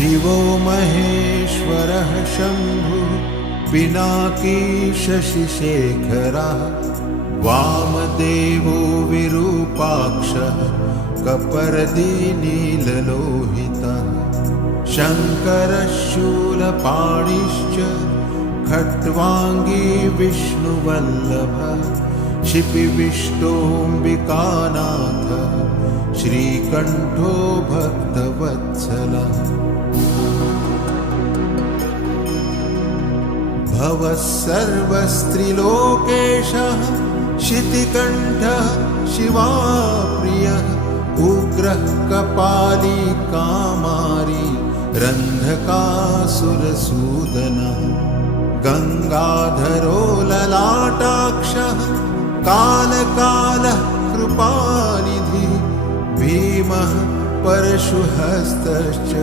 शिवो महेश्वरः शम्भुः पिनाकी शशिशेखरः वामदेवो विरूपाक्षः कपर्दी नीललोहितः शङ्करः शूलपाणिश्च खट्वाङ्गी विष्णुवल्लभः शिपिविष्टोऽम्बिकानाथः श्रीकण्ठो भक्तवत्सलः भवः सर्वस्त्रिलोकेशः शितिकण्ठः शिवाप्रियः उग्रः कपाली कामारी रन्धकासुरसूदनः गङ्गाधरो ललाटाक्षः कालकालः कृपानिधिः भीमः परशुहस्तश्च